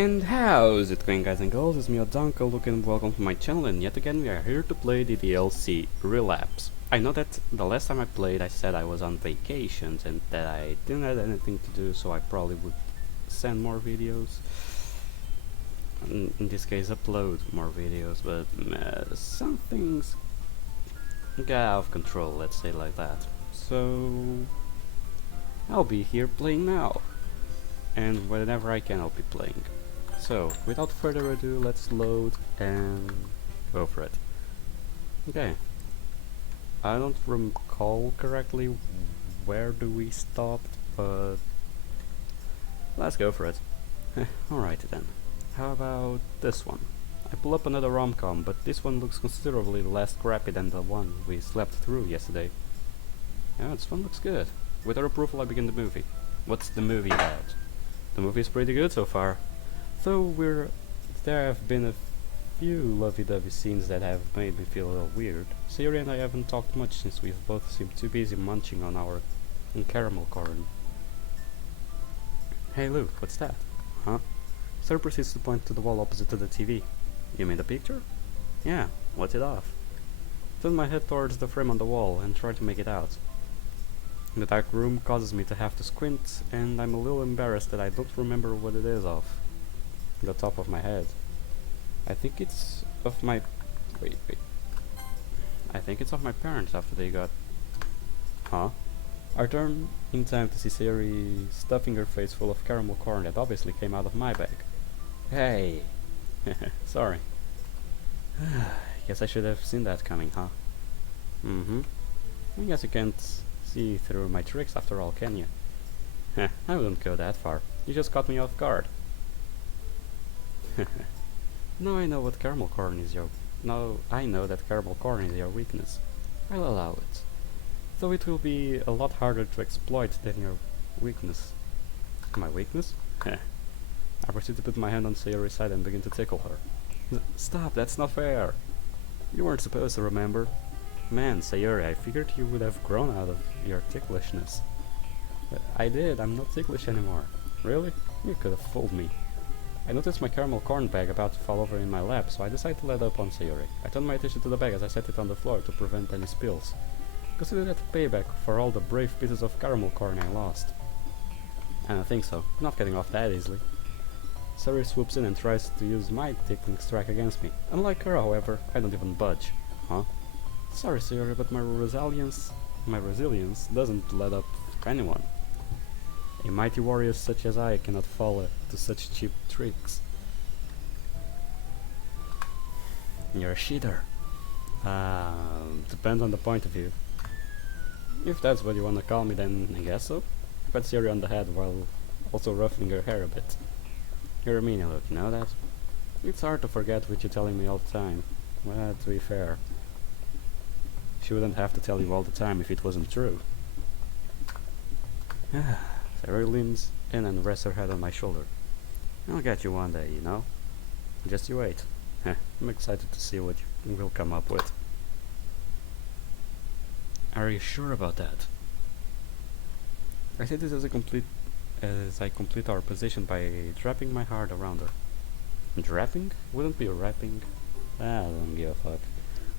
And how's it going, guys and girls? It's me, Dunkel, and welcome to my channel, and yet again we are here to play DDLC Relapse. I know that the last time I played I said I was on vacations and that I didn't have anything to do, so I probably would send more videos. In this case, upload more videos, but some things got out of control, let's say like that. So I'll be here playing now, and whenever I can I'll be playing. So, without further ado, let's load and go for it. Okay. I don't recall correctly where do we stop, but let's go for it. Alright then. How about this one? I pull up another rom-com, but this one looks considerably less crappy than the one we slept through yesterday. Yeah, this one looks good. With our approval I begin the movie. What's the movie about? The movie is pretty good so far. Though there have been a few lovey-dovey scenes that have made me feel a little weird. Sayori and I haven't talked much since we've both seemed too busy munching on our caramel corn. Hey Luke, what's that? Huh? Sir proceeds to point to the wall opposite to the TV. You mean the picture? Yeah, what's it of? Turn my head towards the frame on the wall and try to make it out. The dark room causes me to have to squint, and I'm a little embarrassed that I don't remember what it is of the top of my head. I think it's of my... wait. I think it's of my parents after they got... Huh? I turn in time to see Sayori stuffing her face full of caramel corn that obviously came out of my bag. Hey! Sorry. Guess I should have seen that coming, huh? Mm-hmm. I guess you can't see through my tricks after all, can you? I wouldn't go that far. You just caught me off guard. Now I know that caramel corn is your weakness. I'll allow it. Though it will be a lot harder to exploit than your weakness. My weakness? I proceed to put my hand on Sayori's side and begin to tickle her. Stop, that's not fair. You weren't supposed to remember. Man, Sayori, I figured you would have grown out of your ticklishness. But I did, I'm not ticklish anymore. Really? You could have fooled me. I noticed my caramel corn bag about to fall over in my lap, so I decided to let up on Sayori. I turned my attention to the bag as I set it on the floor to prevent any spills. Consider that payback for all the brave pieces of caramel corn I lost. I don't think so. I'm not getting off that easily. Sayori swoops in and tries to use my tickling strike against me. Unlike her, however, I don't even budge. Huh? Sorry, Sayori, but my resilience doesn't let up anyone. A mighty warrior such as I cannot fall to such cheap tricks. You're a cheater. Depends on the point of view. If that's what you wanna call me, then I guess so. I pat Sayori on the head while also ruffling her hair a bit. You're a meanie, look, you know that? It's hard to forget what you're telling me all the time. Well, to be fair, she wouldn't have to tell you all the time if it wasn't true. Sayori leans in and rests her head on my shoulder. I'll get you one day, you know? Just you wait. I'm excited to see what you will come up with. Are you sure about that? I say this as I complete our position by wrapping my heart around her. Draping? Wouldn't be wrapping. I don't give a fuck.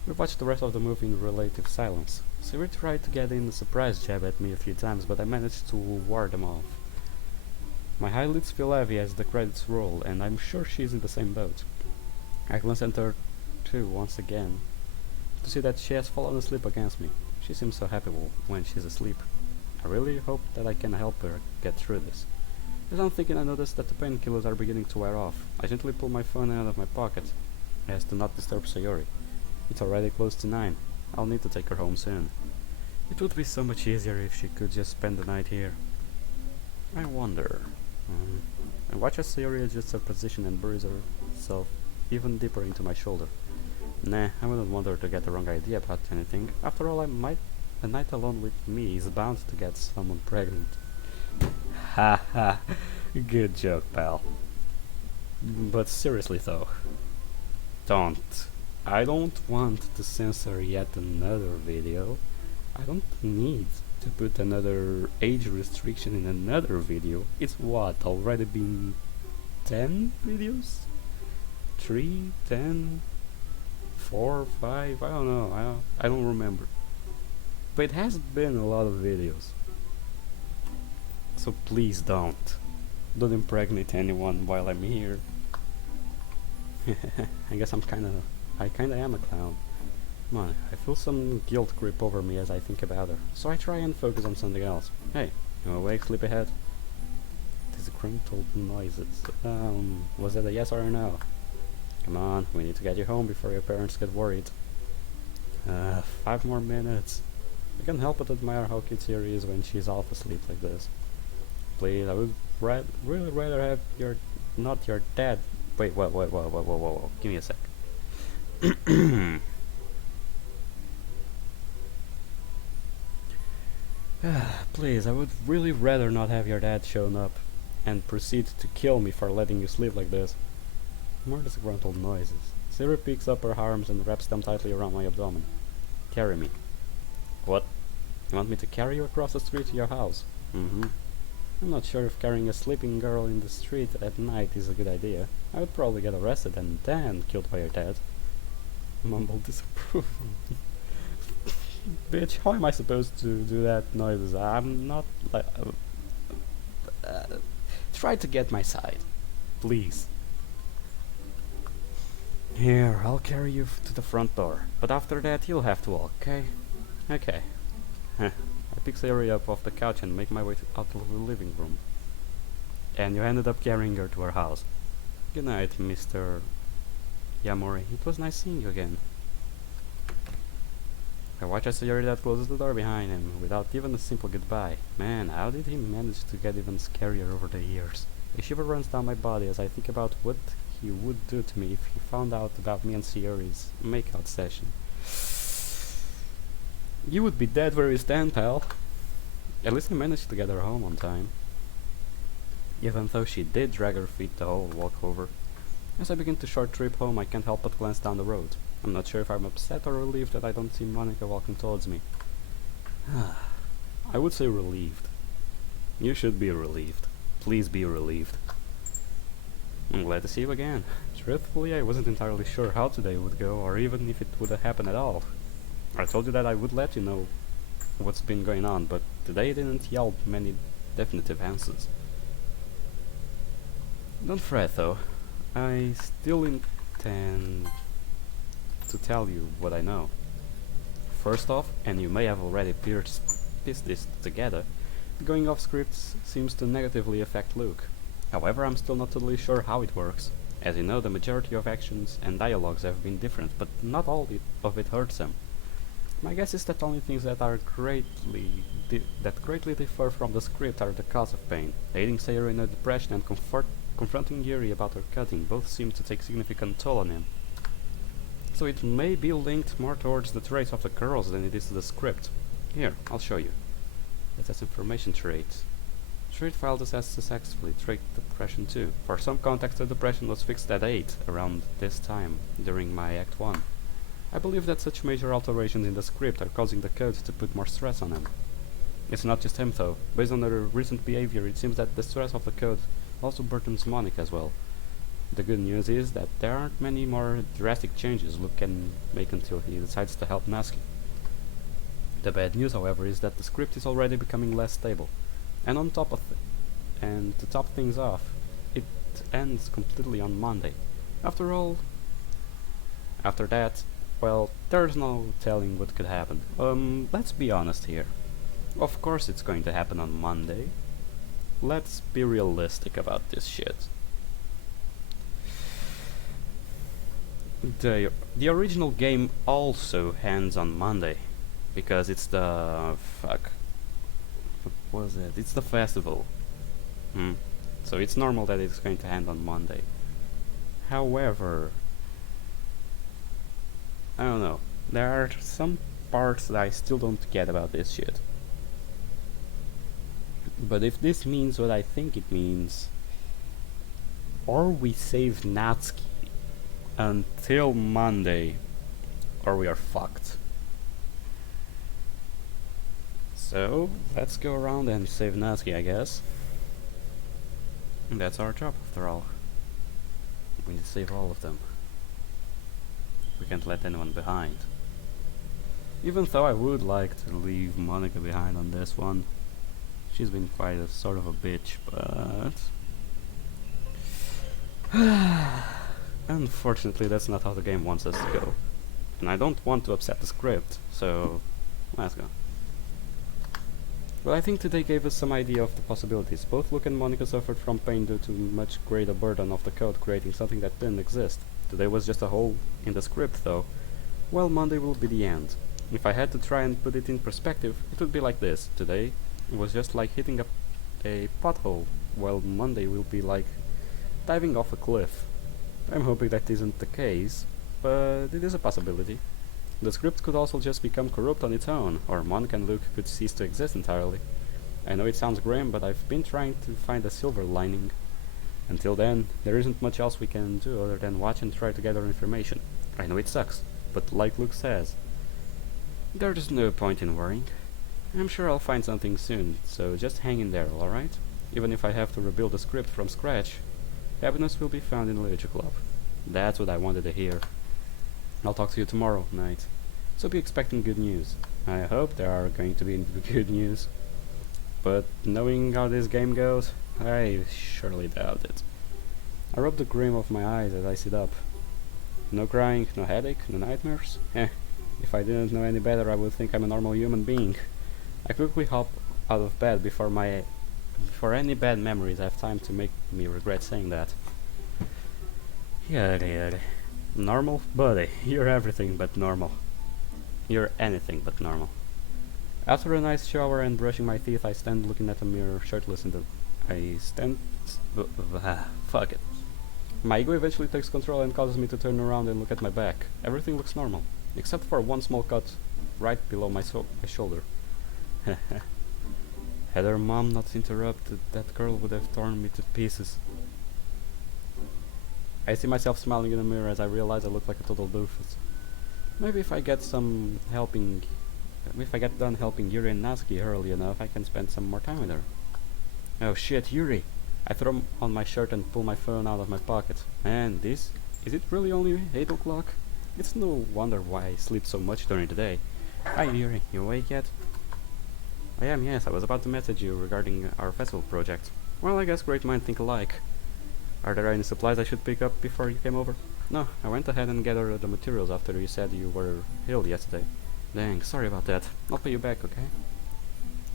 We watched the rest of the movie in relative silence. Sayori tried to get in a surprise jab at me a few times, but I managed to ward them off. My eyelids feel heavy as the credits roll, and I'm sure she's in the same boat. I glance at her too once again, to see that she has fallen asleep against me. She seems so happy when she's asleep. I really hope that I can help her get through this. As I'm thinking, I notice that the painkillers are beginning to wear off. I gently pull my phone out of my pocket, as to not disturb Sayori. It's already close to 9. I'll need to take her home soon. It would be so much easier if she could just spend the night here. I wonder... I watch as Sayori adjusts her position and buries herself even deeper into my shoulder. Nah, I wouldn't want her to get the wrong idea about anything. After all, a night alone with me is bound to get someone pregnant. Ha ha, good joke, pal. But seriously though, I don't want to censor yet another video. I don't need to put another age restriction in another video. It's what, already been 10 videos? 3, 10, 4, 5, I don't know, I don't remember. But it has been a lot of videos. So please don't impregnate anyone while I'm here. I guess I kinda am a clown. Come on, I feel some guilt creep over me as I think about her, so I try and focus on something else. Hey, you awake, sleepyhead? Disgruntled noises. Was that a yes or a no? Come on, we need to get you home before your parents get worried. 5 more minutes. I can't help but admire how Kitsiri is when she's half asleep like this. Please, I would really rather have not your dad. Wait, whoa. Give me a sec. Please, I would really rather not have your dad shown up and proceed to kill me for letting you sleep like this. More disgruntled noises. Siri picks up her arms and wraps them tightly around my abdomen. Carry me. What? You want me to carry you across the street to your house? Mm-hmm. I'm not sure if carrying a sleeping girl in the street at night is a good idea. I would probably get arrested and then killed by your dad. Mumbled disapproval. Bitch, how am I supposed to do that noises? I'm not like... try to get my side. Please. Here, I'll carry you to the front door. But after that, you'll have to walk, okay? Okay. I pick Sari up off the couch and make my way out to the living room. And you ended up carrying her to her house. Good night, Mr. Yamori. It was nice seeing you again. I watch as Yarida closes the door behind him, without even a simple goodbye. Man, how did he manage to get even scarier over the years? A shiver runs down my body as I think about what he would do to me if he found out about me and Sierra's makeout session. You would be dead where you stand, pal. At least I managed to get her home on time. Even though she did drag her feet the whole walk over. As I begin to short trip home, I can't help but glance down the road. I'm not sure if I'm upset or relieved that I don't see Monica walking towards me. I would say relieved. You should be relieved. Please be relieved. I'm glad to see you again. Truthfully, I wasn't entirely sure how today would go, or even if it would happen at all. I told you that I would let you know what's been going on, but today didn't yield many definitive answers. Don't fret though. I still intend to tell you what I know. First off, and you may have already pieced this together, going off script seems to negatively affect Luke. However, I'm still not totally sure how it works. As you know, the majority of actions and dialogues have been different, but not all of it hurts him. My guess is that only things that are greatly differ from the script are the cause of pain. Aiding Sayori in a depression and confronting Yuri about her cutting both seem to take significant toll on him. So it may be linked more towards the traits of the girls than it is to the script. Here, I'll show you. It says information trait. Trait failed assessed successfully. Trait depression 2. For some context, the depression was fixed at 8 around this time during my Act 1. I believe that such major alterations in the script are causing the code to put more stress on him. It's not just him though. Based on her recent behavior, it seems that the stress of the code also burdens Monica as well. The good news is that there aren't many more drastic changes Luke can make until he decides to help Natsuki. The bad news, however, is that the script is already becoming less stable. And to top things off, it ends completely on Monday. After that, well, there's no telling what could happen. Let's be honest here. Of course it's going to happen on Monday. Let's be realistic about this shit. The original game also ends on Monday, because it's the... what was it? It's the festival. So it's normal that it's going to end on Monday. However, I don't know. There are some parts that I still don't get about this shit. But if this means what I think it means, or we save Natsuki until Monday, or we are fucked. So, let's go around and save Natsuki, I guess. That's our job, after all. We need to save all of them. We can't let anyone behind. Even though I would like to leave Monica behind on this one. She's been quite a sort of a bitch, but unfortunately that's not how the game wants us to go. And I don't want to upset the script, so let's go. Well, I think today gave us some idea of the possibilities. Both Luke and Monica suffered from pain due to much greater burden of the code creating something that didn't exist. Today was just a hole in the script though. Well, Monday will be the end. If I had to try and put it in perspective, it would be like this. Today was just like hitting a pothole, while Monday will be like diving off a cliff. I'm hoping that isn't the case, but it is a possibility. The script could also just become corrupt on its own, or Monica and Luke could cease to exist entirely. I know it sounds grim, but I've been trying to find a silver lining. Until then, there isn't much else we can do other than watch and try to gather information. I know it sucks, but like Luke says, there's no point in worrying. I'm sure I'll find something soon, so just hang in there, alright? Even if I have to rebuild the script from scratch, happiness will be found in Literature Club. That's what I wanted to hear. I'll talk to you tomorrow night, so be expecting good news. I hope there are going to be good news, but knowing how this game goes, I surely doubt it. I rub the grim off my eyes as I sit up. No crying, no headache, no nightmares? If I didn't know any better, I would think I'm a normal human being. I quickly hop out of bed before any bad memories have time to make me regret saying that. Yada. Normal? Buddy, you're everything but normal. You're anything but normal. After a nice shower and brushing my teeth, I stand looking at the mirror, shirtless in the... fuck it. My ego eventually takes control and causes me to turn around and look at my back. Everything looks normal, except for one small cut right below my shoulder. Had her mom not interrupted, that girl would have torn me to pieces. I see myself smiling in the mirror as I realize I look like a total doofus. Maybe if I get done helping Yuri and Natsuki early enough, I can spend some more time with her. Oh shit, Yuri! I throw on my shirt and pull my phone out of my pocket. Man, is it really only 8 o'clock? It's no wonder why I sleep so much during the day. Hi Yuri, you awake yet? I am, yes. I was about to message you regarding our festival project. Well, I guess great minds think alike. Are there any supplies I should pick up before you came over? No, I went ahead and gathered the materials after you said you were ill yesterday. Dang, sorry about that. I'll pay you back, okay?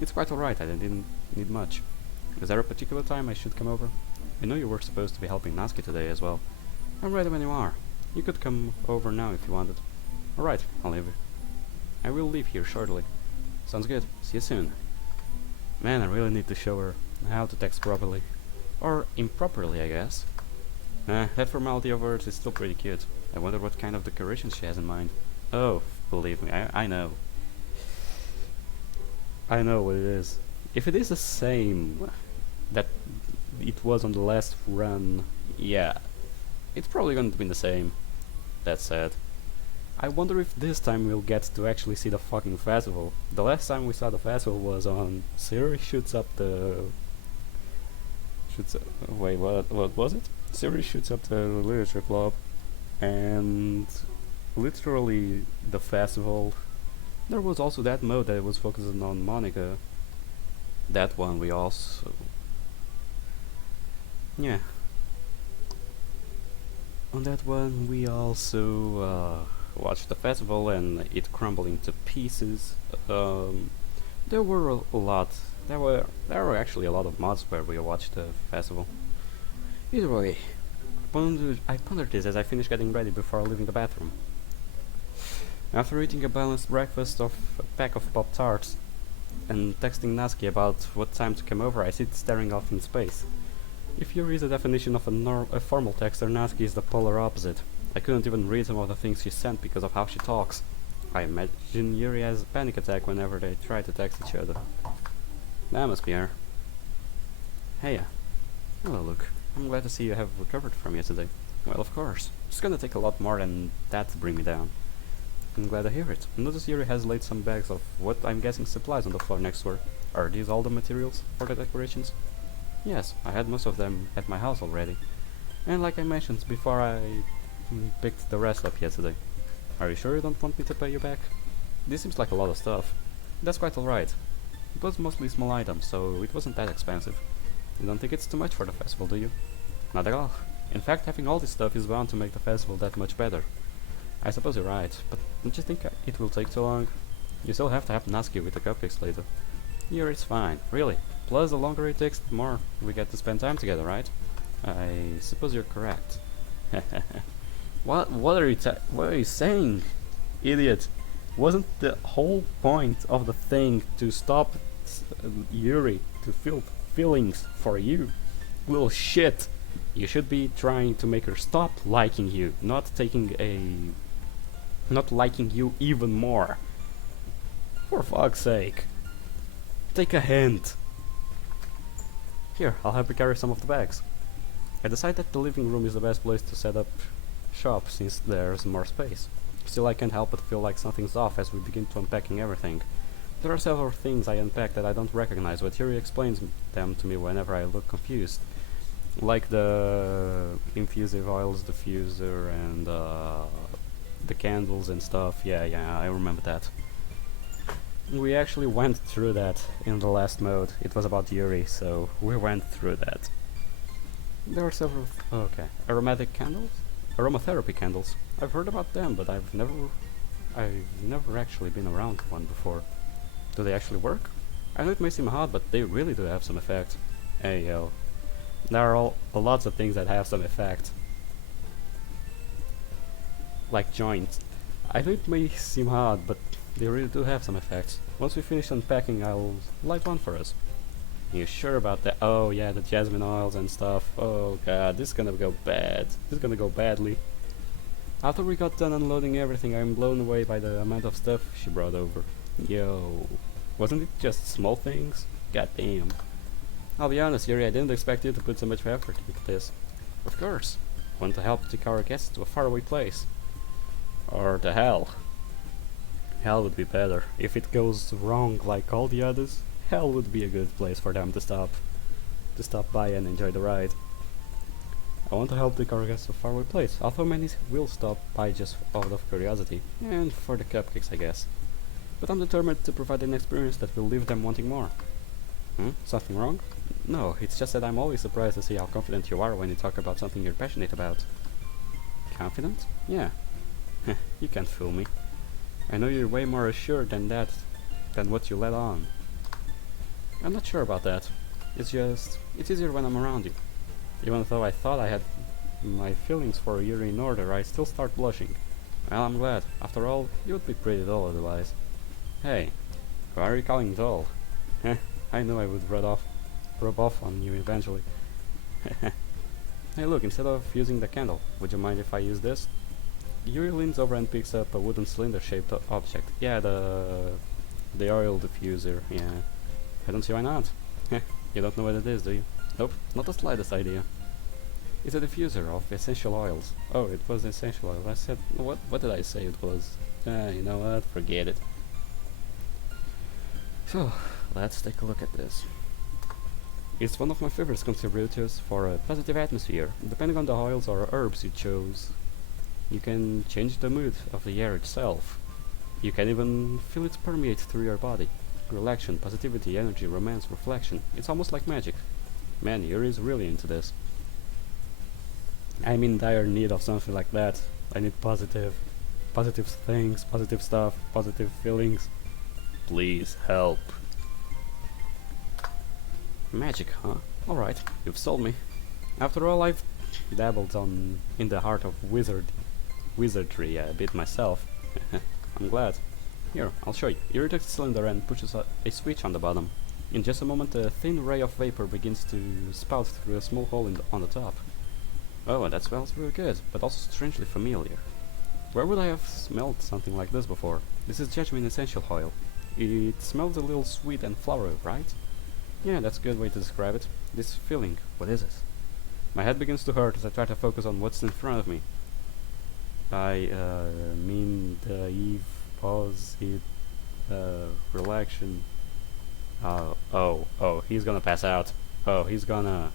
It's quite alright, I didn't need much. Is there a particular time I should come over? I know you were supposed to be helping Natsuki today as well. I'm ready when you are. You could come over now if you wanted. Alright, I'll leave you. I will leave here shortly. Sounds good. See you soon. Man, I really need to show her how to text properly. Or improperly, I guess. That formality of hers is still pretty cute. I wonder what kind of decorations she has in mind. Oh, believe me, I know. I know what it is. If it is the same that it was on the last run, yeah, it's probably going to be the same. That's sad. I wonder if this time we'll get to actually see the fucking festival. The last time we saw the festival was on Siri shoots up the... wait, what was it? Siri shoots up the Literature Club, and literally the festival. There was also that mode that was focusing on Monica. That one we also... yeah. On that one we also watched the festival and it crumbling to pieces. There were a lot. There were actually a lot of mods where we watched the festival. Either way, I pondered this as I finished getting ready before leaving the bathroom. After eating a balanced breakfast of a pack of Pop-Tarts and texting Natsuki about what time to come over, I sit staring off in space. If you read the definition of a formal texter, Natsuki is the polar opposite. I couldn't even read some of the things she sent because of how she talks. I imagine Yuri has a panic attack whenever they try to text each other. That must be her. Hey, hello Luke. I'm glad to see you have recovered from yesterday. Well, of course. It's gonna take a lot more than that to bring me down. I'm glad to hear it. Notice Yuri has laid some bags of what I'm guessing supplies on the floor next to her. Are these all the materials for the decorations? Yes, I had most of them at my house already. And like I mentioned before I picked the rest up yesterday. Are you sure you don't want me to pay you back? This seems like a lot of stuff. That's quite alright. It was mostly small items, so it wasn't that expensive. You don't think it's too much for the festival, do you? Not at all. In fact, having all this stuff is bound to make the festival that much better. I suppose you're right, but don't you think it will take too long? You still have to have Nasky with the cupcakes later. Here it's fine, really. Plus, the longer it takes, the more we get to spend time together, right? I suppose you're correct. What are you saying, idiot? Wasn't the whole point of the thing to stop Yuri to feel feelings for you? Little shit. You should be trying to make her stop liking you, not liking you even more. For fuck's sake. Take a hint. Here, I'll help you carry some of the bags. I decided that the living room is the best place to set up shop since there's more space. Still, I can't help but feel like something's off as we begin to unpacking everything. There are several things I unpack that I don't recognize, but Yuri explains them to me whenever I look confused. Like the infusive oils, diffuser, and the candles and stuff. Yeah, I remember that. We actually went through that in the last mode. It was about Yuri, so we went through that. There are several... okay. Aromatic candles? Aromatherapy candles. I've heard about them, but I've never actually been around one before. Do they actually work? I know it may seem hard, but they really do have some effect. Hey yo. There are lots of things that have some effect. Like joints. I know it may seem hard, but they really do have some effects. Once we finish unpacking, I'll light one for us. You sure about that? Oh yeah, the jasmine oils and stuff. Oh god, this is gonna go bad. This is gonna go badly. After we got done unloading everything, I'm blown away by the amount of stuff she brought over. Yo, wasn't it just small things? God damn. I'll be honest, Yuri, I didn't expect you to put so much effort into this. Of course. I want to help take our guests to a faraway place. Or to hell. Hell would be better. If it goes wrong like all the others, hell would be a good place for them to stop by and enjoy the ride. I want to help take our guests to a faraway place, although many will stop by just out of curiosity, and for the cupcakes I guess. But I'm determined to provide an experience that will leave them wanting more. Something wrong? No, it's just that I'm always surprised to see how confident you are when you talk about something you're passionate about. Confident? Yeah. You can't fool me. I know you're way more assured than what you let on. I'm not sure about that. It's easier when I'm around you. Even though I thought I had my feelings for Yuri in order, I still start blushing. Well, I'm glad. After all, you would be pretty dull otherwise. Hey, why are you calling dull? I knew I would rub off on you eventually. Hey look, instead of using the candle, would you mind if I use this? Yuri leans over and picks up a wooden cylinder-shaped object. Yeah, the oil diffuser, yeah. I don't see why not. You don't know what it is, do you? Nope, not the slightest idea. It's a diffuser of essential oils. Oh, it was essential oil. I said, what did I say it was? You know what, forget it. So, let's take a look at this. It's one of my favorite contributors for a positive atmosphere. Depending on the oils or herbs you chose, you can change the mood of the air itself. You can even feel it permeate through your body. Relaxation, positivity, energy, romance, reflection. It's almost like magic. Man, Yuri is really into this. I'm in dire need of something like that. I need positive things, positive stuff, positive feelings. Please help. Magic, huh? Alright, you've sold me. After all, I've dabbled in the heart of wizardry a bit myself. I'm glad. Here, I'll show you. Yuri takes the cylinder and pushes a switch on the bottom. In just a moment, a thin ray of vapor begins to spout through a small hole on the top. Oh, that smells really good, but also strangely familiar. Where would I have smelled something like this before? This is jasmine essential oil. It smells a little sweet and flowery, right? Yeah, that's a good way to describe it. This feeling, what is it? My head begins to hurt as I try to focus on what's in front of me. I mean the Eve, pause, it, relaxation. Oh, he's gonna pass out. Oh, he's gonna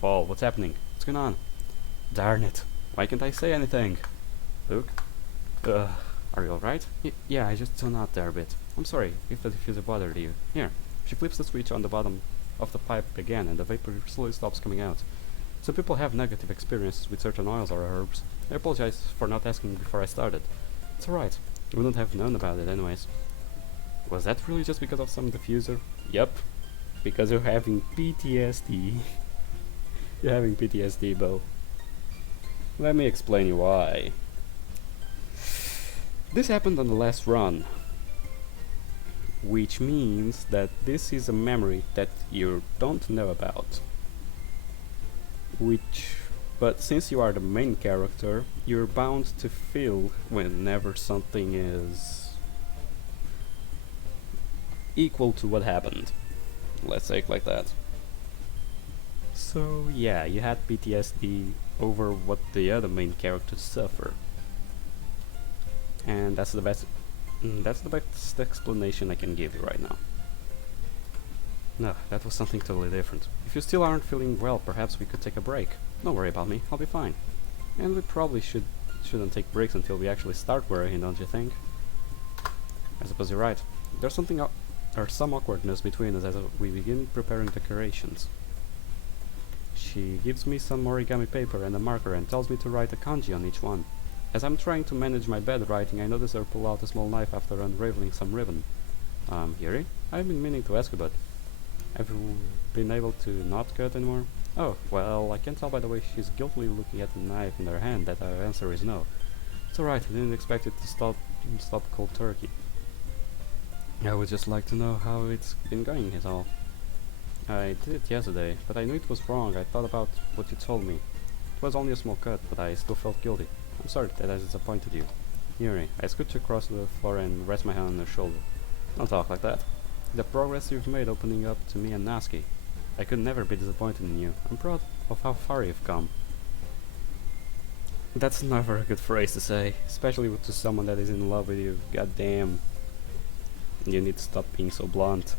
fall. What's happening? What's going on? Darn it. Why can't I say anything? Luke? Ugh. Are you alright? Yeah, I just zoned out there a bit. I'm sorry if the diffuser bothered you. Here. She flips the switch on the bottom of the pipe again and the vapor slowly stops coming out. Some people have negative experiences with certain oils or herbs. I apologize for not asking before I started. It's alright. I wouldn't have known about it anyways. Was that really just because of some diffuser? Yup. Because you're having PTSD. You're having PTSD, Bo. Let me explain you why. This happened on the last run, which means that this is a memory that you don't know about. But since you are the main character, you're bound to feel whenever something is equal to what happened. Let's say it like that. So yeah, you had PTSD over what the other main characters suffer. And that's the best explanation I can give you right now. No, that was something totally different. If you still aren't feeling well, perhaps we could take a break. Don't worry about me, I'll be fine. And we probably shouldn't take breaks until we actually start worrying, don't you think? I suppose you're right. There's some awkwardness between us as we begin preparing decorations. She gives me some origami paper and a marker and tells me to write a kanji on each one. As I'm trying to manage my bed writing, I notice her pull out a small knife after unraveling some ribbon. Yuri? I've been meaning to ask you, but have you been able to not cut anymore? Oh, well, I can tell by the way she's guiltily looking at the knife in her hand that her answer is no. It's alright, I didn't expect it to stop cold turkey. I would just like to know how it's been going, is all. I did it yesterday, but I knew it was wrong. I thought about what you told me. It was only a small cut, but I still felt guilty. I'm sorry that I disappointed you. Yuri, I scooch across the floor and rest my hand on her shoulder. Don't talk like that. The progress you've made opening up to me and Natsuki. I could never be disappointed in you. I'm proud of how far you've come. That's never a good phrase to say, especially to someone that is in love with you. God damn. You need to stop being so blunt.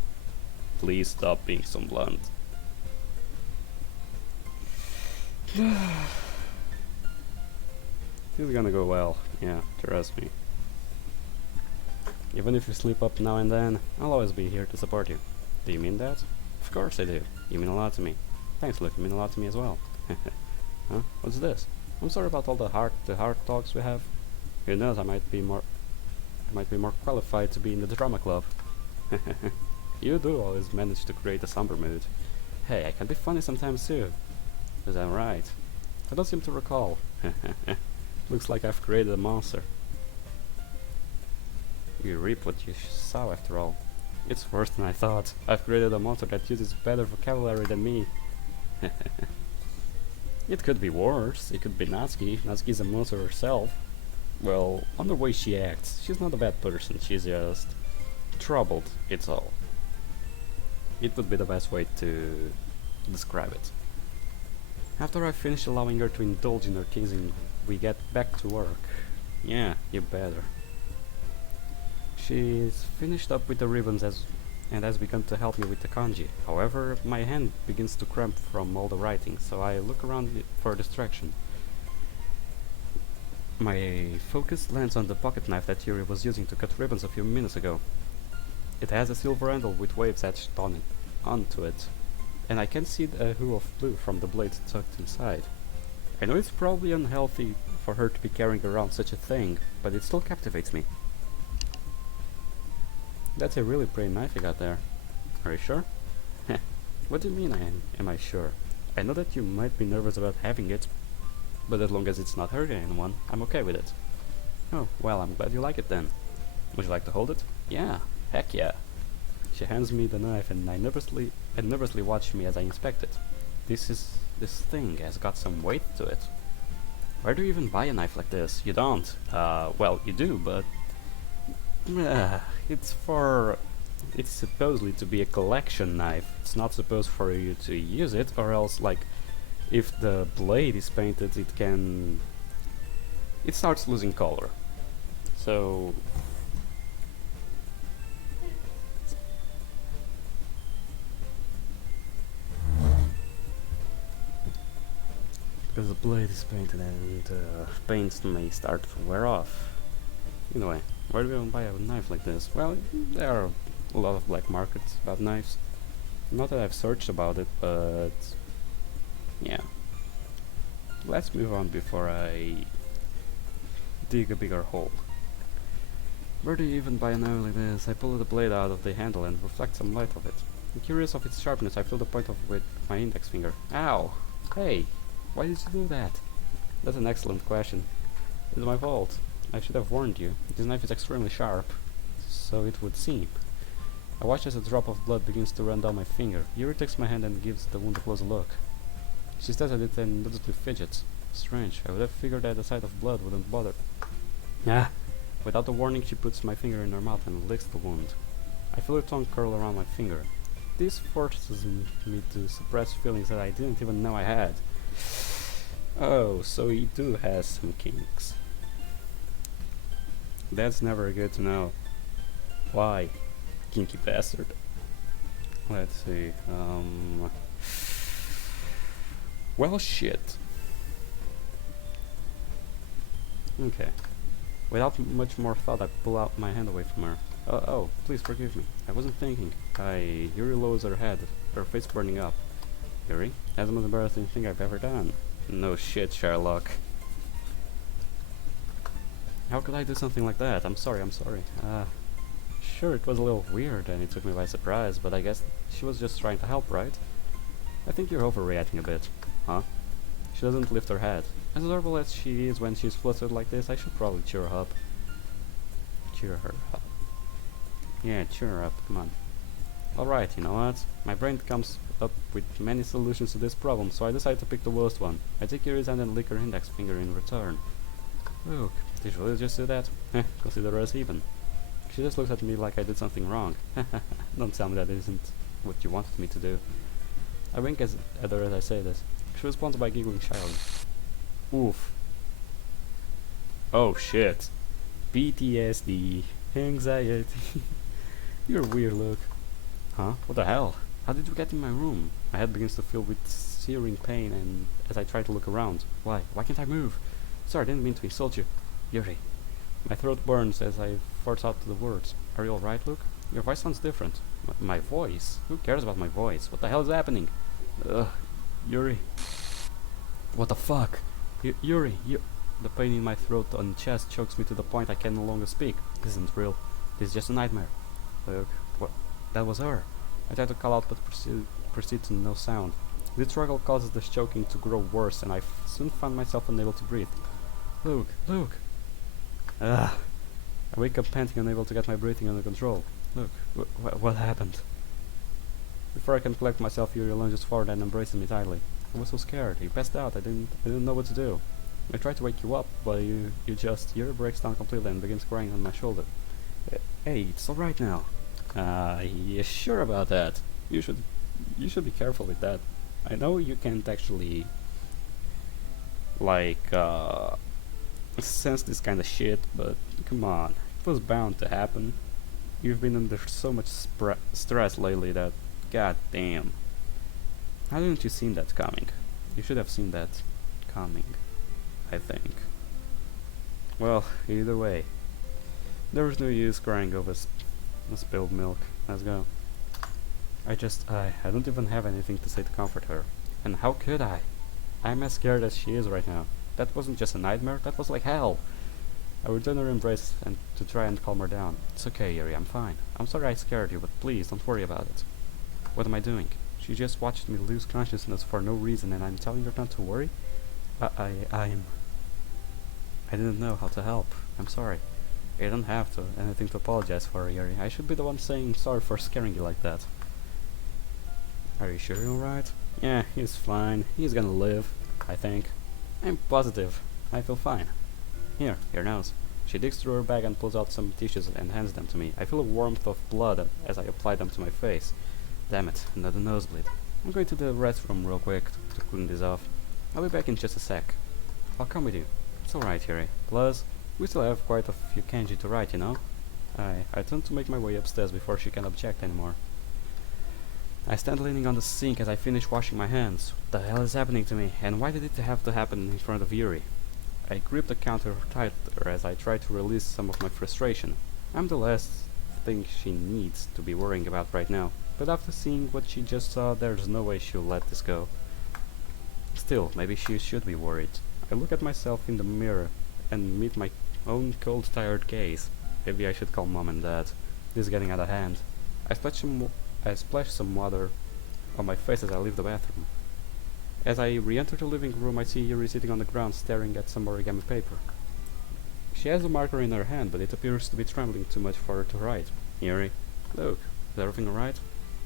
Please stop being so blunt. This is gonna go well, yeah, trust me. Even if you slip up now and then, I'll always be here to support you. Do you mean that? Of course I do. You mean a lot to me. Thanks, Luke, you mean a lot to me as well. Huh? What's this? I'm sorry about all the hard talks we have. Who knows, I might be more qualified to be in the drama club. You do always manage to create a somber mood. Hey, I can be funny sometimes too. Is that right? I don't seem to recall. Looks like I've created a monster. You reap what you sow after all. It's worse than I thought. I've created a monster that uses better vocabulary than me. It could be worse. It could be Natsuki. Natsuki's a monster herself. Well, on the way she acts, she's not a bad person. She's just troubled, it's all. It would be the best way to describe it. After I finish allowing her to indulge in her teasing, we get back to work. Yeah, you better. She's finished up with the ribbons and has begun to help me with the kanji. However, my hand begins to cramp from all the writing, so I look around for a distraction. My focus lands on the pocket knife that Yuri was using to cut ribbons a few minutes ago. It has a silver handle with waves etched onto it, and I can see a hue of blue from the blade tucked inside. I know it's probably unhealthy for her to be carrying around such a thing, but it still captivates me. That's a really pretty knife you got there. Are you sure? What do you mean am I sure? I know that you might be nervous about having it, but as long as it's not hurting anyone, I'm okay with it. Oh, well, I'm glad you like it then. Would you like to hold it? Yeah, heck yeah. She hands me the knife and nervously watch me as I inspect it. This thing has got some weight to it. Where do you even buy a knife like this? You don't. Well, you do, but it's supposedly to be a collection knife. It's not supposed for you to use it, or else, like, if the blade is painted, it starts losing color. So because the blade is painted and paint may start to wear off. Anyway, where do we buy a knife like this? Well, there are a lot of black markets about knives. Not that I've searched about it, but yeah. Let's move on before I dig a bigger hole. Where do you even buy a knife like this? I pull the blade out of the handle and reflect some light of it. I'm curious of its sharpness. I feel the point of it with my index finger. Ow! Hey! Why did you do that? That's an excellent question. It's my fault. I should have warned you. This knife is extremely sharp. So it would seem. I watch as a drop of blood begins to run down my finger. Yuri takes my hand and gives the wound a closer look. She stares at it and noticeably fidgets. Strange. I would have figured that the sight of blood wouldn't bother. Ah! Without a warning, she puts my finger in her mouth and licks the wound. I feel her tongue curl around my finger. This forces me to suppress feelings that I didn't even know I had. Oh, so he do has some kinks. That's never good to know. Why? Kinky bastard. Let's see. Well, shit. Okay. Without much more thought, I pull out my hand away from her. Oh, please forgive me. I wasn't thinking. Yuri lowers her head, her face burning up. Yuri, that's the most embarrassing thing I've ever done. No shit, Sherlock. How could I do something like that? I'm sorry. Sure, it was a little weird and it took me by surprise, but I guess she was just trying to help, right? I think you're overreacting a bit. Huh? She doesn't lift her head. As adorable as she is when she's flustered like this, I should probably cheer her up. Cheer her up. Yeah, cheer her up, come on. Alright, you know what? My brain comes up with many solutions to this problem, so I decide to pick the worst one. I take Yuri's hand and lick her index finger in return. Look, did you really just do that? Consider us even. She just looks at me like I did something wrong. Don't tell me that isn't what you wanted me to do. I wink at her as I say this. She responds by giggling shyly. Oof. Oh shit. PTSD. Anxiety. You're weird, look. Huh? What the hell? How did you get in my room? My head begins to fill with searing pain and as I try to look around. Why? Why can't I move? Sorry, I didn't mean to insult you. Yuri. My throat burns as I force out the words. Are you alright, Luke? Your voice sounds different. My voice? Who cares about my voice? What the hell is happening? Ugh. Yuri. What the fuck? Yuri, The pain in my throat and chest chokes me to the point I can no longer speak. This isn't real. This is just a nightmare. Look, what? That was her. I try to call out but proceed to no sound. This struggle causes the choking to grow worse and I soon find myself unable to breathe. Luke! Ugh. I wake up panting, unable to get my breathing under control. Look, what happened? Before I can collect myself, Yuri lunges forward and embraces me tightly. I was so scared. You passed out. I didn't know what to do. I tried to wake you up, but Yuri breaks down completely and begins crying on my shoulder. Hey, it's alright now. Yeah, sure about that. You should be careful with that. I know you can't actually, like, sense this kind of shit, but come on. It was bound to happen. You've been under so much stress lately that, god damn. How didn't you see that coming? You should have seen that coming, I think. Well, either way. There was no use crying over spilled milk. Let's go. I don't even have anything to say to comfort her. And how could I? I'm as scared as she is right now. That wasn't just a nightmare, that was like hell. I return her embrace and to try and calm her down. It's okay, Yuri, I'm fine. I'm sorry I scared you, but please don't worry about it. What am I doing? She just watched me lose consciousness for no reason and I'm telling her not to worry? I didn't know how to help. I'm sorry. You don't have anything to apologize for, Yuri. I should be the one saying sorry for scaring you like that. Are you sure you're alright? Yeah, he's fine. He's gonna live, I think. I'm positive. I feel fine. Here, your nose. She digs through her bag and pulls out some tissues and hands them to me. I feel a warmth of blood as I apply them to my face. Damn it, another nosebleed. I'm going to the restroom real quick to clean this off. I'll be back in just a sec. I'll come with you. It's alright, Yuri. Plus, we still have quite a few kanji to write, you know? I turn to make my way upstairs before she can object anymore. I stand leaning on the sink as I finish washing my hands. What the hell is happening to me, and why did it have to happen in front of Yuri? I grip the counter tighter as I try to release some of my frustration. I'm the last thing she needs to be worrying about right now, but after seeing what she just saw, there's no way she'll let this go. Still, maybe she should be worried. I look at myself in the mirror and meet my own cold, tired gaze. Maybe I should call Mom and Dad. This is getting out of hand. I splash some water on my face as I leave the bathroom. As I re-enter the living room, I see Yuri sitting on the ground staring at some origami paper. She has a marker in her hand, but it appears to be trembling too much for her to write. Yuri, look, is everything alright?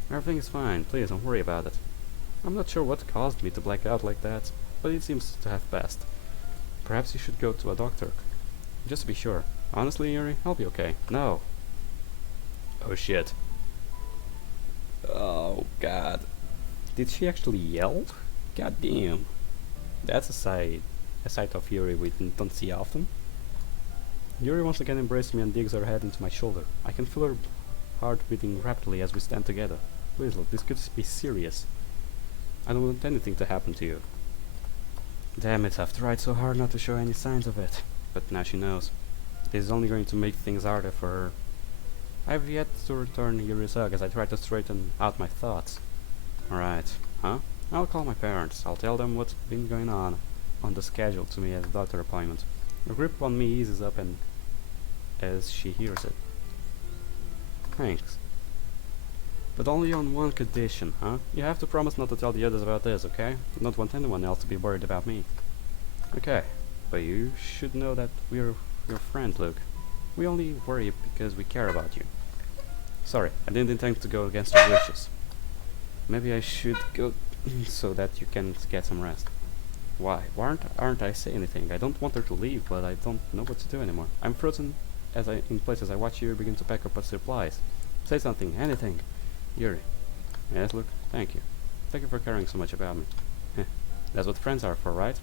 Everything is fine, please don't worry about it. I'm not sure what caused me to black out like that, but it seems to have passed. Perhaps you should go to a doctor. Just to be sure. Honestly, Yuri, I'll be okay. No. Oh shit. Oh god. Did she actually yell? God damn. That's a sight of Yuri we don't see often. Yuri once again embraces me and digs her head into my shoulder. I can feel her heart beating rapidly as we stand together. Please look, this could be serious. I don't want anything to happen to you. Damn it, I've tried so hard not to show any signs of it. But now she knows. This is only going to make things harder for her. I've yet to return Yuri's hug as I try to straighten out my thoughts. Alright, huh? I'll call my parents. I'll tell them what's been going on the schedule to me at the doctor appointment. Her grip on me eases up and as she hears it. Thanks. But only on one condition, huh? You have to promise not to tell the others about this, okay? I don't want anyone else to be worried about me. Okay, but you should know that we're your friends, Luke. We only worry because we care about you. Sorry, I didn't intend to go against your wishes. Maybe I should go so that you can get some rest. Why? Why aren't I saying anything? I don't want her to leave, but I don't know what to do anymore. I'm frozen in place as I watch you begin to pack up her supplies. Say something, anything. Yuri. Yes, Luke, thank you. Thank you for caring so much about me. That's what friends are for, right?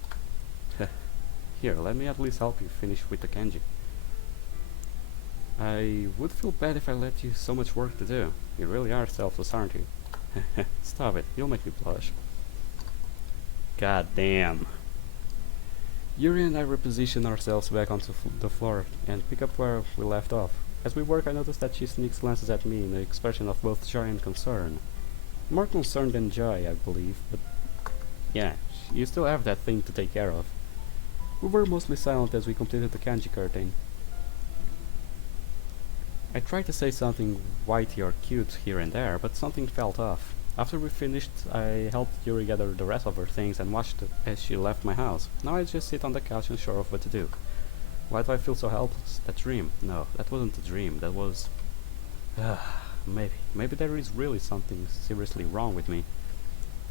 Here, let me at least help you finish with the kanji. I would feel bad if I let you so much work to do. You really are selfless, aren't you? Stop it, you'll make me blush. God damn. Yuri and I reposition ourselves back onto the floor and pick up where we left off. As we work, I notice that she sneaks glances at me in an expression of both joy and concern. More concern than joy, I believe, but yeah, you still have that thing to take care of. We were mostly silent as we completed the kanji curtain. I tried to say something witty or cute here and there, but something felt off. After we finished, I helped Yuri gather the rest of her things and watched as she left my house. Now I just sit on the couch unsure of what to do. Why do I feel so helpless? That dream? No, that wasn't a dream, that was... Maybe there is really something seriously wrong with me.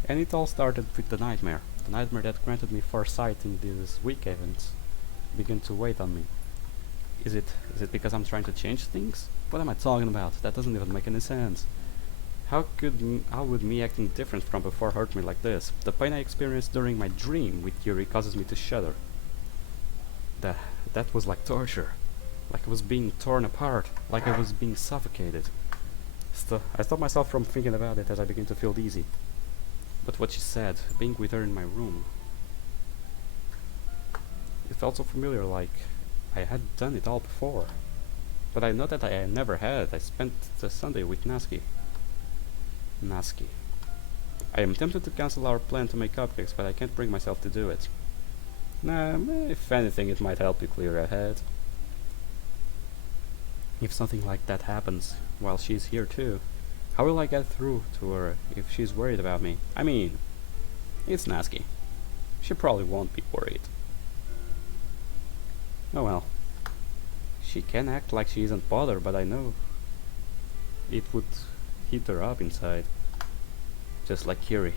And it all started with the nightmare. The nightmare that granted me foresight in these weak events began to weigh on me. Is it because I'm trying to change things? What am I talking about? That doesn't even make any sense. How would me acting different from before hurt me like this? The pain I experienced during my dream with Yuri causes me to shudder. That was like torture. Like I was being torn apart. Like I was being suffocated. I stopped myself from thinking about it as I began to feel dizzy. But what she said, being with her in my room, it felt so familiar, like I had done it all before. But I know that I never had. I spent the Sunday with Natsuki. I am tempted to cancel our plan to make cupcakes, but I can't bring myself to do it. Nah, if anything, it might help you clear your head. If something like that happens while she's here too, how will I get through to her if she's worried about me? I mean, it's Natsuki. She probably won't be worried. Oh well. She can act like she isn't bothered, but I know it would heat her up inside. Just like Yuri.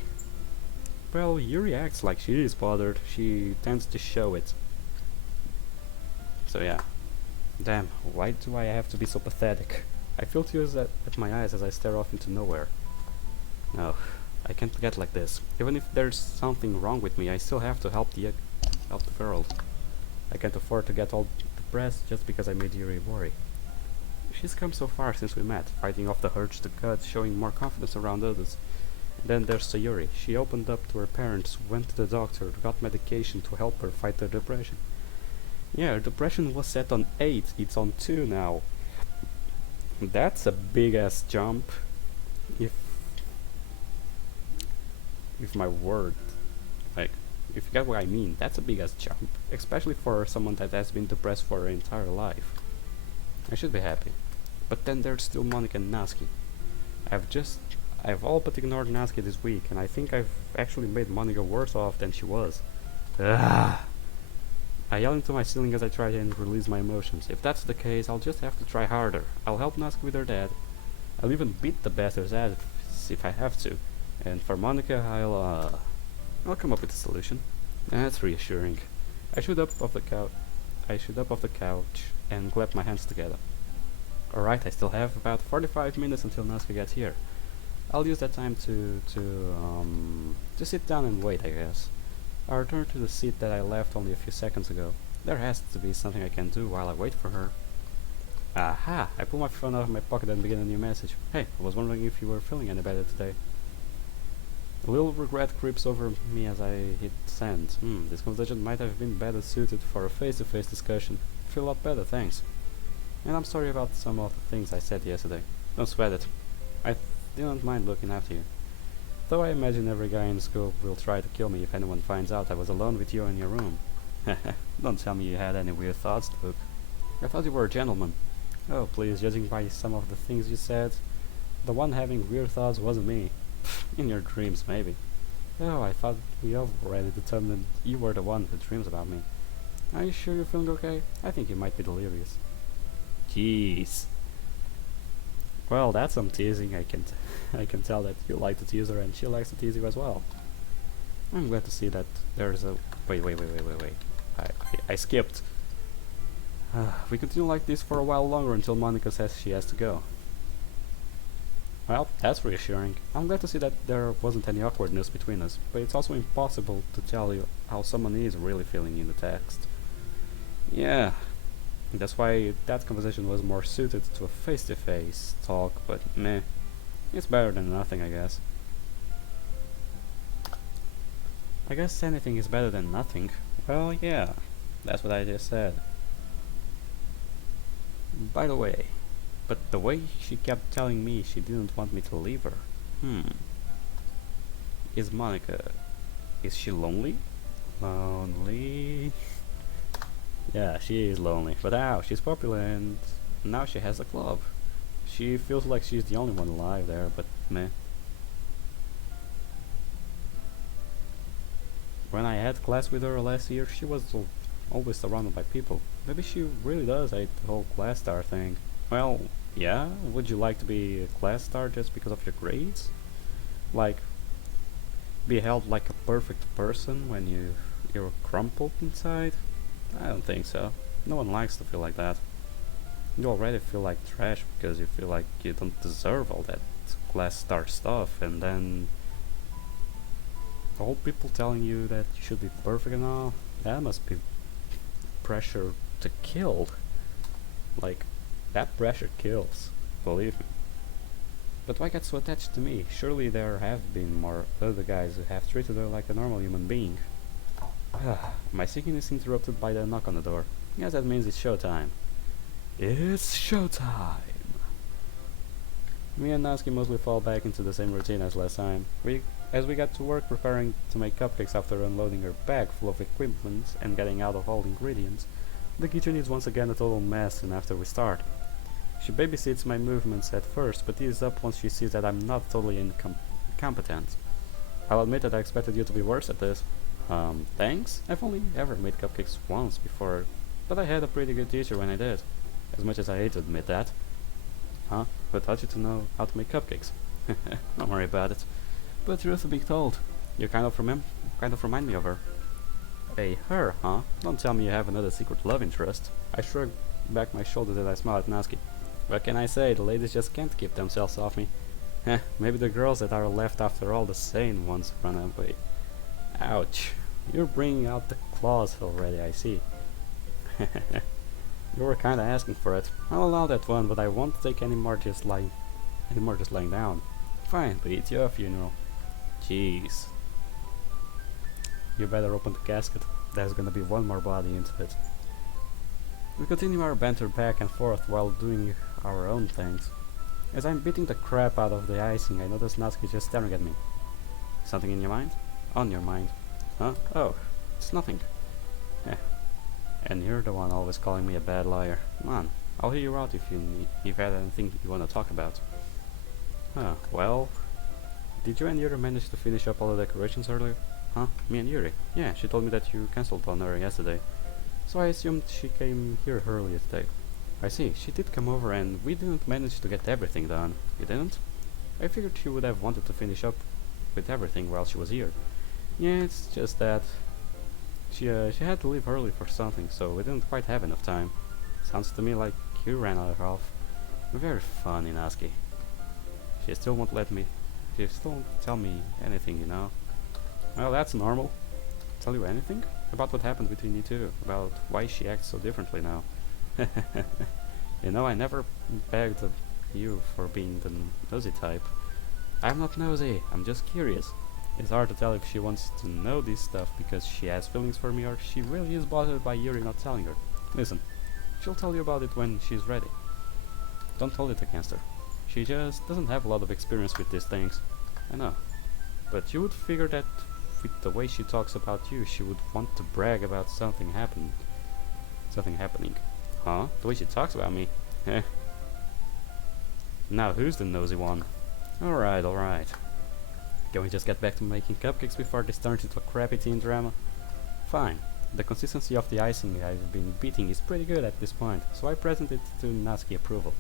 Well, Yuri acts like she is bothered. She tends to show it. So yeah. Damn, why do I have to be so pathetic? I feel tears at my eyes as I stare off into nowhere. No, I can't get like this. Even if there's something wrong with me, I still have to help the world. I can't afford to get all depressed just because I made Yuri worry. She's come so far since we met, fighting off the urge to cut, showing more confidence around others. Then there's Sayuri. She opened up to her parents, went to the doctor, got medication to help her fight her depression. Yeah, her depression was set on 8, it's on 2 now. That's a big ass jump. If my word, like, if you get what I mean, that's a big ass jump. Especially for someone that has been depressed for her entire life. I should be happy. But then there's still Monica and Natsuki. I've all but ignored Natsuki this week, and I think I've actually made Monica worse off than she was. Ugh. I yell into my ceiling as I try and release my emotions. If that's the case, I'll just have to try harder. I'll help Natsuki with her dad. I'll even beat the bastard's ass if I have to. And for Monica, I'll come up with a solution. That's reassuring. I shoot up off the couch and clap my hands together. Alright, I still have about 45 minutes until Natsuki gets here. I'll use that time to sit down and wait, I guess. I return to the seat that I left only a few seconds ago. There has to be something I can do while I wait for her. Aha! I pull my phone out of my pocket and begin a new message. Hey, I was wondering if you were feeling any better today. A little regret creeps over me as I hit send. This conversation might have been better suited for a face-to-face discussion. I feel a lot better, thanks. And I'm sorry about some of the things I said yesterday. Don't sweat it. I didn't mind looking after you. Though I imagine every guy in school will try to kill me if anyone finds out I was alone with you in your room. Don't tell me you had any weird thoughts, Luke. I thought you were a gentleman. Oh, please, judging by some of the things you said, the one having weird thoughts wasn't me. In your dreams, maybe. Oh, I thought we already determined you were the one who dreams about me. Are you sure you're feeling okay? I think you might be delirious. Jeez. Well, that's some teasing. I can tell that you like to tease her and she likes to tease you as well. I'm glad to see that there's a... Wait. I skipped. We continue like this for a while longer until Monica says she has to go. Well, that's reassuring. I'm glad to see that there wasn't any awkwardness between us, but it's also impossible to tell you how someone is really feeling in the text. Yeah, that's why that conversation was more suited to a face-to-face talk, but meh. It's better than nothing, I guess. I guess anything is better than nothing. Well, yeah, that's what I just said. By the way, but the way she kept telling me she didn't want me to leave her. Is Monica... is she lonely? Lonely... Yeah, she is lonely, but now she's popular and now she has a club. She feels like she's the only one alive there, but meh. When I had class with her last year, she was always surrounded by people. Maybe she really does hate the whole class star thing. Well, yeah, would you like to be a class star just because of your grades? Like, be held like a perfect person when you're crumpled inside? I don't think so. No one likes to feel like that. You already feel like trash because you feel like you don't deserve all that class star stuff, and then all people telling you that you should be perfect and all, that must be pressure to kill. Like, that pressure kills, believe me. But why get so attached to me? Surely there have been more other guys who have treated her like a normal human being. My thinking is interrupted by the knock on the door. Guess that means it's showtime. It's showtime! Me and Natsuki mostly fall back into the same routine as last time. As we got to work preparing to make cupcakes after unloading her bag full of equipment and getting out of all ingredients, the kitchen is once again a total mess soon after we start. She babysits my movements at first, but eases up once she sees that I'm not totally incompetent. I'll admit that I expected you to be worse at this. Thanks? I've only ever made cupcakes once before, but I had a pretty good teacher when I did. As much as I hate to admit that. Huh? Who taught you to know how to make cupcakes? Don't worry about it. But truth be told, you kind of remind me of her. Hey, her, huh? Don't tell me you have another secret love interest. I shrug back my shoulders as I smile at Natsuki. What can I say? The ladies just can't keep themselves off me. Maybe the girls that are left after all the sane ones run away. Ouch. You're bringing out the claws already, I see. You were kinda asking for it. I'll allow that one, but I won't take any more just lying down. Fine, but it's your funeral. Jeez. You better open the casket. There's gonna be one more body into it. We continue our banter back and forth while doing our own things. As I'm beating the crap out of the icing, I notice Natsuki just staring at me. Something in your mind? On your mind? Huh? Oh, it's nothing. Eh. And you're the one always calling me a bad liar. Come on, I'll hear you out if you had anything you want to talk about. Huh, well... Did you and Yuri manage to finish up all the decorations earlier? Huh? Me and Yuri? Yeah, she told me that you cancelled on her yesterday. So I assumed she came here earlier today. I see, she did come over and we didn't manage to get everything done. You didn't? I figured she would have wanted to finish up with everything while she was here. Yeah, it's just that she had to leave early for something, so we didn't quite have enough time. Sounds to me like you ran out of off. Very funny, Natsuki. She still won't tell me anything, you know. Well, that's normal. Tell you anything? About what happened between you two? About why she acts so differently now? You know, I never begged you for being the nosy type. I'm not nosy, I'm just curious. It's hard to tell if she wants to know this stuff because she has feelings for me or she really is bothered by Yuri not telling her. Listen, she'll tell you about it when she's ready. Don't hold it against her. She just doesn't have a lot of experience with these things. I know. But you would figure that with the way she talks about you, she would want to brag about something happening. Huh? The way she talks about me? Eh. Now who's the nosy one? Alright, alright. Can we just get back to making cupcakes before this turns into a crappy teen drama? Fine. The consistency of the icing I've been beating is pretty good at this point, so I present it to Natsuki approval.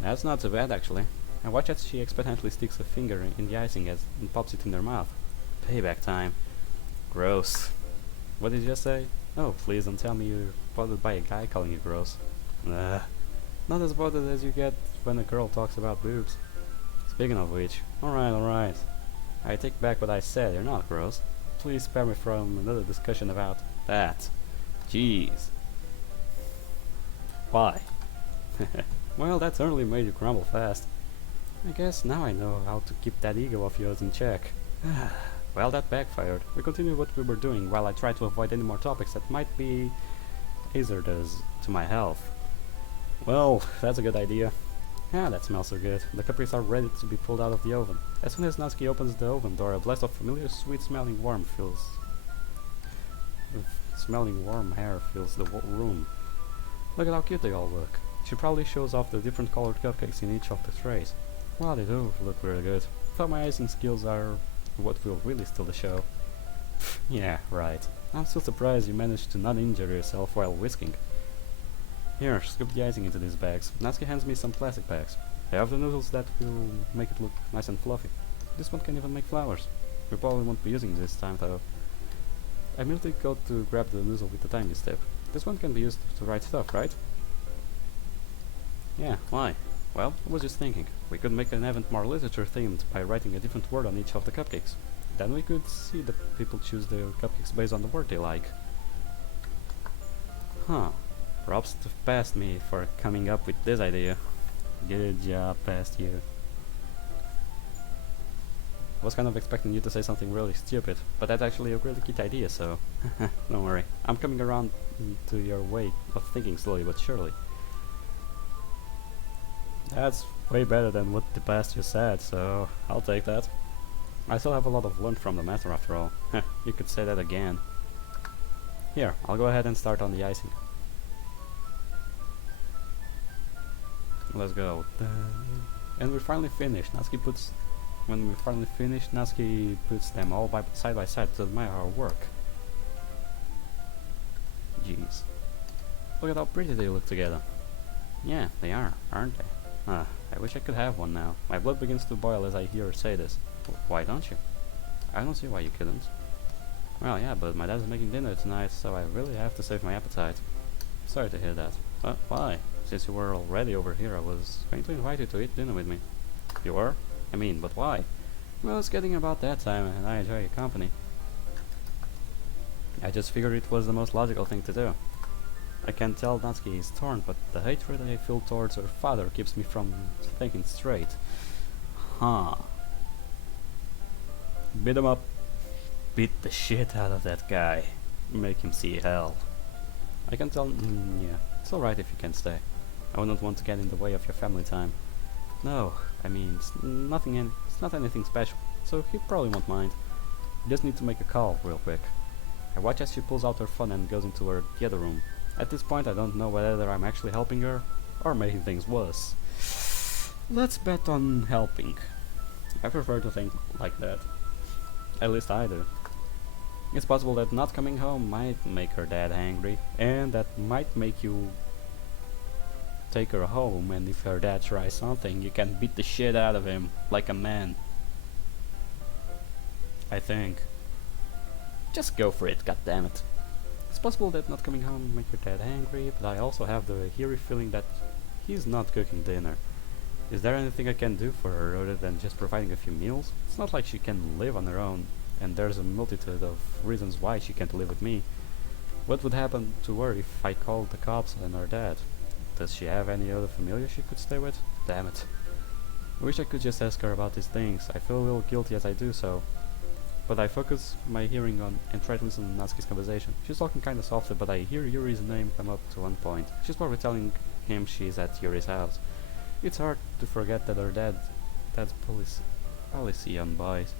That's not so bad actually. And watch as she expectantly sticks a finger in the icing and pops it in her mouth. Payback time. Gross. What did you just say? Oh, please don't tell me you're bothered by a guy calling you gross. Not as bothered as you get when a girl talks about boobs. Speaking of which, alright. I take back what I said, you're not gross. Please spare me from another discussion about that. Jeez. Why? Well, that certainly made you crumble fast. I guess now I know how to keep that ego of yours in check. Well, that backfired. We continued what we were doing while I tried to avoid any more topics that might be hazardous to my health. Well, that's a good idea. Ah, that smells so good. The cupcakes are ready to be pulled out of the oven. As soon as Natsuki opens the oven door, a blast of familiar sweet-smelling warm hair fills the room. Look at how cute they all look. She proudly shows off the different colored cupcakes in each of the trays. Wow, they do look really good. Thought my icing skills are what will really steal the show. Yeah, right. I'm still surprised you managed to not injure yourself while whisking. Here, scoop the icing into these bags. Natsuki hands me some plastic bags. I have the noodles that will make it look nice and fluffy. This one can even make flowers. We probably won't be using it this time though. I immediately go to grab the noodle with the tiny tip. This one can be used to write stuff, right? Yeah, why? Well, I was just thinking. We could make an event more literature themed by writing a different word on each of the cupcakes. Then we could see the people choose their cupcakes based on the word they like. Huh. Props to past me for coming up with this idea. Good job, past you. Was kind of expecting you to say something really stupid, but that's actually a really cute idea, so don't worry. I'm coming around to your way of thinking slowly but surely. That's way better than what the past you said, so I'll take that. I still have a lot of learned from the master after all. You could say that again. Here, I'll go ahead and start on the icing. Let's go. And we're finally finished. When we're finally finished, Natsuki puts them all side by side to admire our work. Jeez. Look at how pretty they look together. Yeah, they are, aren't they? I wish I could have one now. My blood begins to boil as I hear her say this. Why don't you? I don't see why you couldn't. Well, yeah, but my dad's making dinner tonight, so I really have to save my appetite. Sorry to hear that. Why? Since you were already over here, I was going to invite you to eat dinner with me. You were? I mean, but why? Well, it's getting about that time, and I enjoy your company. I just figured it was the most logical thing to do. I can tell Natsuki is torn, but the hatred I feel towards her father keeps me from thinking straight. Huh. Beat him up. Beat the shit out of that guy. Make him see hell. I can tell. Yeah, it's alright if you can stay. I wouldn't want to get in the way of your family time. No, I mean, it's not anything special, so he probably won't mind. You just need to make a call real quick. I watch as she pulls out her phone and goes into the other room. At this point, I don't know whether I'm actually helping her or making things worse. Let's bet on helping. I prefer to think like that. At least I do. It's possible that not coming home might make her dad angry, and that might make you take her home, and if her dad tries something, you can beat the shit out of him like a man. I think. Just go for it, goddammit. It's possible that not coming home make your dad angry, but I also have the eerie feeling that he's not cooking dinner. Is there anything I can do for her other than just providing a few meals? It's not like she can live on her own, and there's a multitude of reasons why she can't live with me. What would happen to her if I called the cops on her dad? Does she have any other familiar she could stay with? Damn it. I wish I could just ask her about these things. I feel a little guilty as I do so. But I focus my hearing on and try to listen to Natsuki's conversation. She's talking kinda softly, but I hear Yuri's name come up to one point. She's probably telling him she's at Yuri's house. It's hard to forget that her dad's policy on boys.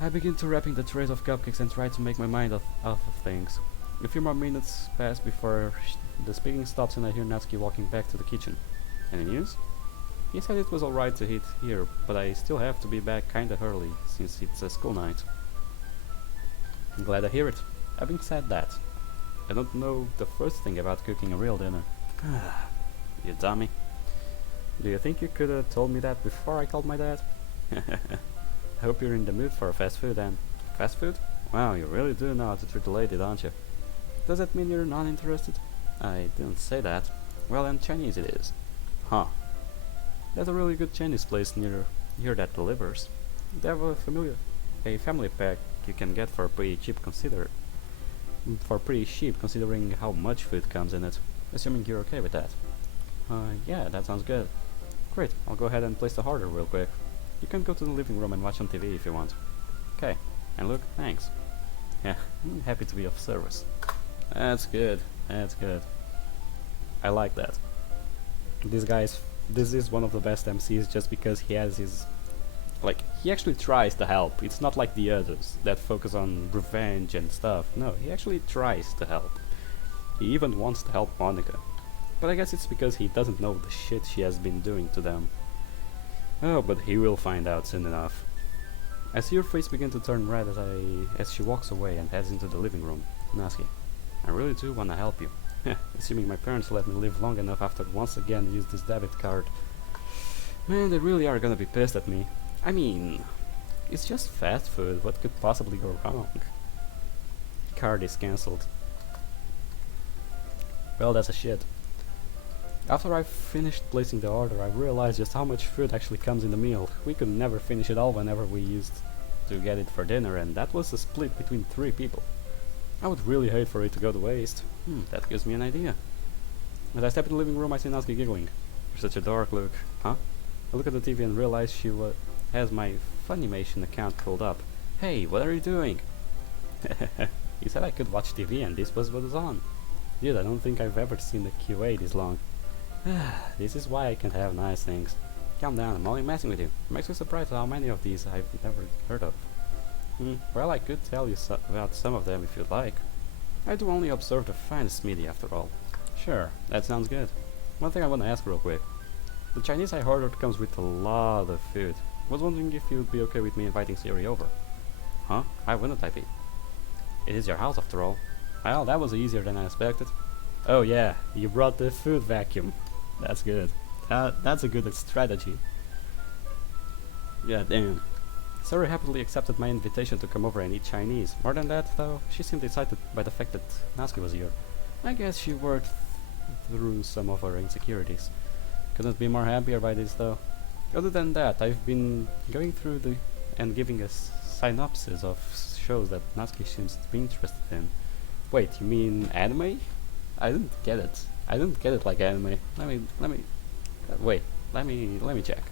I begin to wrapping the trays of cupcakes and try to make my mind off of things. A few more minutes pass before the speaking stops and I hear Natsuki walking back to the kitchen. Any news? He said it was alright to eat here, but I still have to be back kinda early, since it's a school night. I'm glad I hear it. Having said that, I don't know the first thing about cooking a real dinner. You dummy. Do you think you could have told me that before I called my dad? I hope you're in the mood for fast food then. Fast food? Wow, you really do know how to treat a lady, don't you? Does that mean you're not interested? I didn't say that. Well, then Chinese it is. Huh. There's a really good Chinese place near here that delivers. They have a family pack you can get for pretty cheap considering how much food comes in it. Assuming you're okay with that. Yeah, that sounds good. Great, I'll go ahead and place the order real quick. You can go to the living room and watch on TV if you want. Okay, and look, thanks. Yeah, I'm happy to be of service. That's good, that's good. I like that. This is one of the best MCs just because he has his... he actually tries to help. It's not like the others that focus on revenge and stuff. No, he actually tries to help. He even wants to help Monica. But I guess it's because he doesn't know the shit she has been doing to them. Oh, but he will find out soon enough. I see her face begin to turn red as she walks away and heads into the living room. Natsuki, I really do want to help you. Assuming my parents let me live long enough after once again use this debit card. Man, they really are gonna be pissed at me. I mean, it's just fast food, what could possibly go wrong? Card is cancelled. Well, that's a shit. After I finished placing the order, I realized just how much food actually comes in the meal. We could never finish it all whenever we used to get it for dinner, and that was a split between 3 people. I would really hate for it to go to waste. That gives me an idea. As I step in the living room, I see Natsuki giggling. You're such a dark look. Huh? I look at the TV and realize she has my Funimation account pulled up. Hey, what are you doing? You said I could watch TV and this was what was on. Dude, I don't think I've ever seen the QA this long. This is why I can't have nice things. Calm down, I'm only messing with you. It makes me surprised how many of these I've never heard of. Well, I could tell you about some of them if you'd like. I do only observe the finest media after all. Sure, that sounds good. One thing I want to ask real quick. The Chinese I ordered comes with a lot of food. Was wondering if you'd be okay with me inviting Siri over. Huh? Why wouldn't I be? It is your house after all. Well, that was easier than I expected. Oh yeah, you brought the food vacuum. That's good. That's a good strategy. Yeah, damn. Siri happily accepted my invitation to come over and eat Chinese. More than that, though, she seemed excited by the fact that Natsuki was here. I guess she worked through some of her insecurities. Couldn't be more happier by this, though. Other than that, I've been going through and giving a synopsis of shows that Natsuki seems to be interested in. Wait, you mean anime? I didn't get it. I didn't get it like anime. Let me check.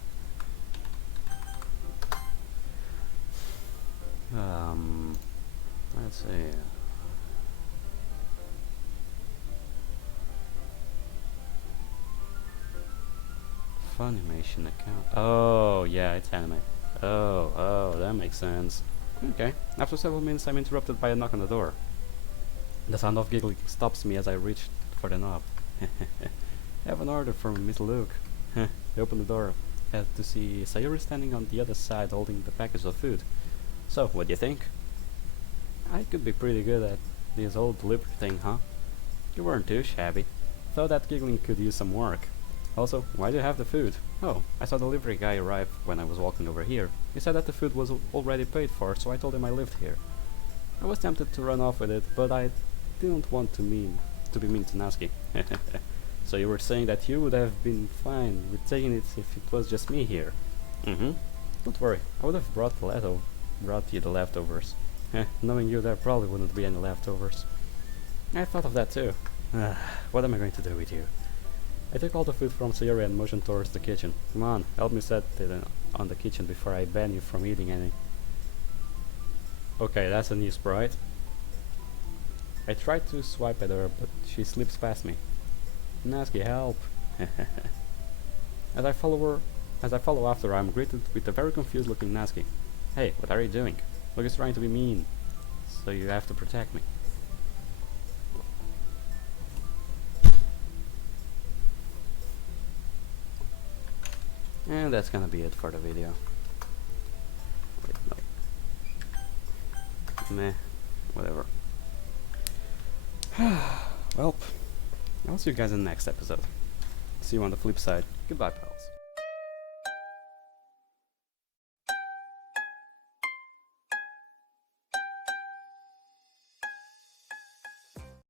Let's see. Funimation account. Oh, yeah, it's anime. Oh, that makes sense. Okay. After several minutes, I'm interrupted by a knock on the door. The sound of giggling stops me as I reach for the knob. I have an order from Miss Luke. I open the door to see Sayuri standing on the other side holding the package of food. So, what do you think? I could be pretty good at this whole delivery thing, huh? You weren't too shabby. Though that giggling could use some work. Also, why do you have the food? Oh, I saw the delivery guy arrive when I was walking over here. He said that the food was already paid for, so I told him I lived here. I was tempted to run off with it, but I didn't want to be mean to Natsuki. So you were saying that you would have been fine with taking it if it was just me here? Mm-hmm. Don't worry, I would have brought you the leftovers. Knowing you, there probably wouldn't be any leftovers. I thought of that too. What am I going to do with you? I took all the food from Sayuri and motioned towards the kitchen. Come on, help me set it on the kitchen before I ban you from eating any. Okay, that's a new sprite. I tried to swipe at her, but she slips past me. Natsuki, help! As I follow after her, I'm greeted with a very confused-looking Natsuki. Hey, what are you doing? Luke is trying to be mean, so you have to protect me. And that's gonna be it for the video. Wait, no. Meh, whatever. Well, I'll see you guys in the next episode. See you on the flip side. Goodbye, pals.